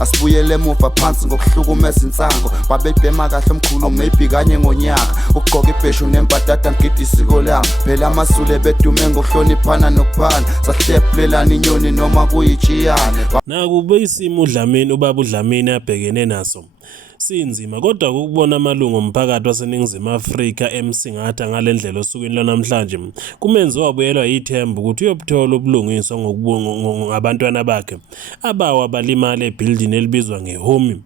Asibuyele emuva phansi ngokuhlukumeza insango babebhema kahle omkhulu maybe kanye ngonyaka ugqoka ibheshu nembadada ngidi isiko lami phela amasule bedume ngokuhloniphana nokuphana sahlephulelana inyoni noma kuyijiyane Nakube isimo uDlamini ubaba uDlamini abhekene naso sinzima kodwa ukubona amalungu omphakathi waseNingizimu Afrika emsingatha ngalendlela osukwini lanamhlanje kumenze wabuyelwa ithemba ukuthi uyobuthola ubulungiswa ngabantwana bakhe abawa balimala ebuilding elibizwa ngeHomi.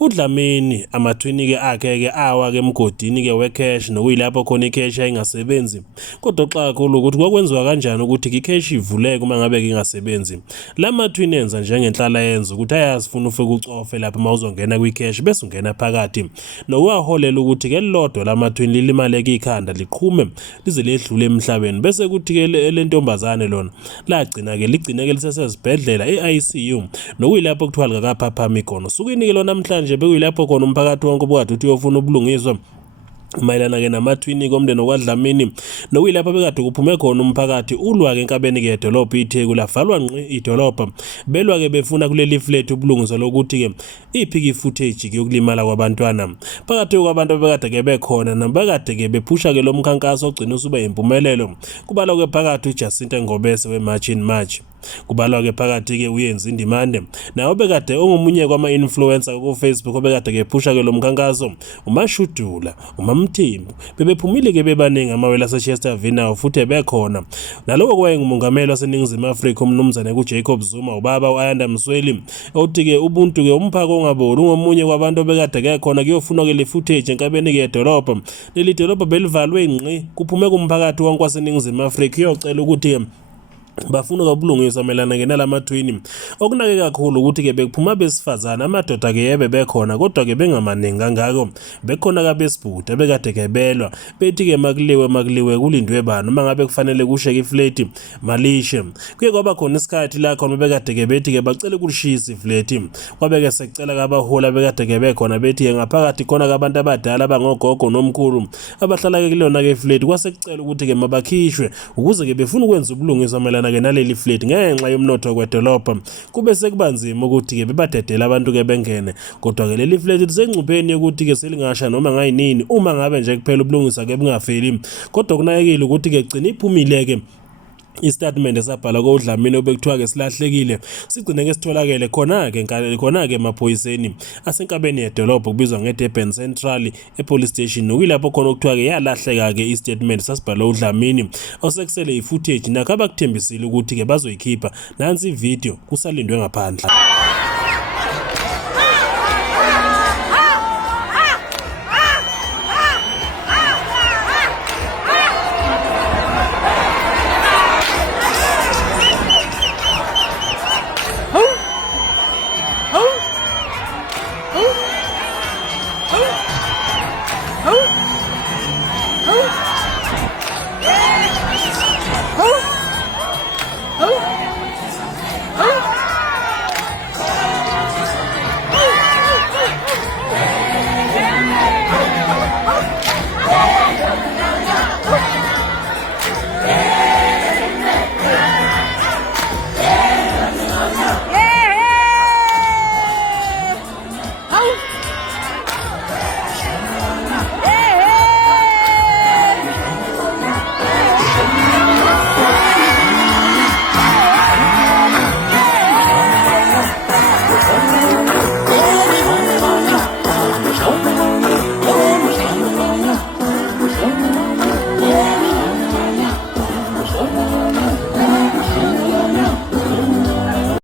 uDlamini amathwini akhe awa emgodini wecash nokuyilapho khona icash ayingasebenzi kodwa xa kakhulu ukuthi kwakwenziwa kanjani ukuthi icash ivuleke uma ngabe ingasebenzi. Lamathwini enza njengenhlala yenza ukuthi ayasifuna ufike ucofe lapha mawuzongena kwicash bese ungena phakathi nowaholela ukuthi ke lodwa lamathwini lilimaleke ikhanda liqhume lize ledlule emhlabeni bese kuthi ke lentombazane lona ligcina ke lisesezibhedlela eICU nokuyilapho kuthiwa likaphaphami khona sukini ke lona namhlanje bekuyilapho khona umphakathi wonke obukade uthi uyofuna ubulungiswa mayelana ke namathwini komndeni okwaDlamini nokuyilapho bekade kuphume khona umphakathi ulwa ke enkabeni ke edolobha iTheku lavalwa ngqi idolobha belwa ke befuna kuleli flat ubulungiswa lokuthi ke iphiki footage ke yokulimala kwabantwana phakathi kwabantu abekade ke bekhona nabakade ke bephusha ke lo mkhankaso ogcina usuba impumelelo kubalwa ke phakathi uJacinta Ngobese weMarch in March kubalwa ke phakathi ke uyenza indimande nawo bekade ongomunye kwama-influencer ku Facebook obekade ke phusha ke lo mkhankaso uMashudula uMamthembu bebephumile ke bebaningi amawela aseChesterfield nawo futhi bekhona naloko kwayengumongameli waseNingizimu Afrika umnumzane kuJacob Zuma ubaba uAyanda Msweli othi ke ubuntu ke umphako ongaboni ngomunye kwabantu bekade ke khona kuyofuna ke le footage enkabeni ke edolobha leli dolobha belivalwe ngqi kuphume kumphakathi wonke waseNingizimu Afrika uyocela ukuthi bafuna ukubulungiswa melana ngenalamathwini okunake kakhulu ukuthi ke bekuphuma besifazana amadoda ke yebe bekhona kodwa ke bengamaningi kangako bekhona ka besibhuda bekade ke belwa bethi ke makuliwe kulindwe bani uma ngabe kufanele kusheke ifleti malishe kuye kwaba khona isikhathi la khona bekade ke bethi ke bacela ukulishisa ifleti kwabe ke secela kabahola bekade ke bekhona bethi ke ngaphakathi khona abantu abadala abangogogo nomkhulu abahlala ke kulona ke ifleti kwasekucela ukuthi ke mabakhishwe ukuze ke befuna ukwenza ubulungiswa melana ke naleli flat ngenxa yomnotho kwedolobha kube sekubanzima ukuthi ke bebadedela abantu ke bengene kodwa ke leli flat lisengcupheni ukuthi ke selingasha noma ngayinini uma ngabe nje kuphela ubulungisa ke bungafeli kodwa kunakekile ukuthi ke gcina iphumile ke istatement esabhala koDlamini obekuthiwa ke silahlekile sigcine ke sitholakele khona ke emaphoyiseni asenkabeni yedolobha kubizwa ngeDurban Central epolice station nokuyilapho khona okuthiwa ke yalahleka ke istatement sasibhala uDlamini osekusele ifootage nakho abakuthembisile ukuthi ke bazoyikhipha nansi ivideo kusalindwe ngaphandle.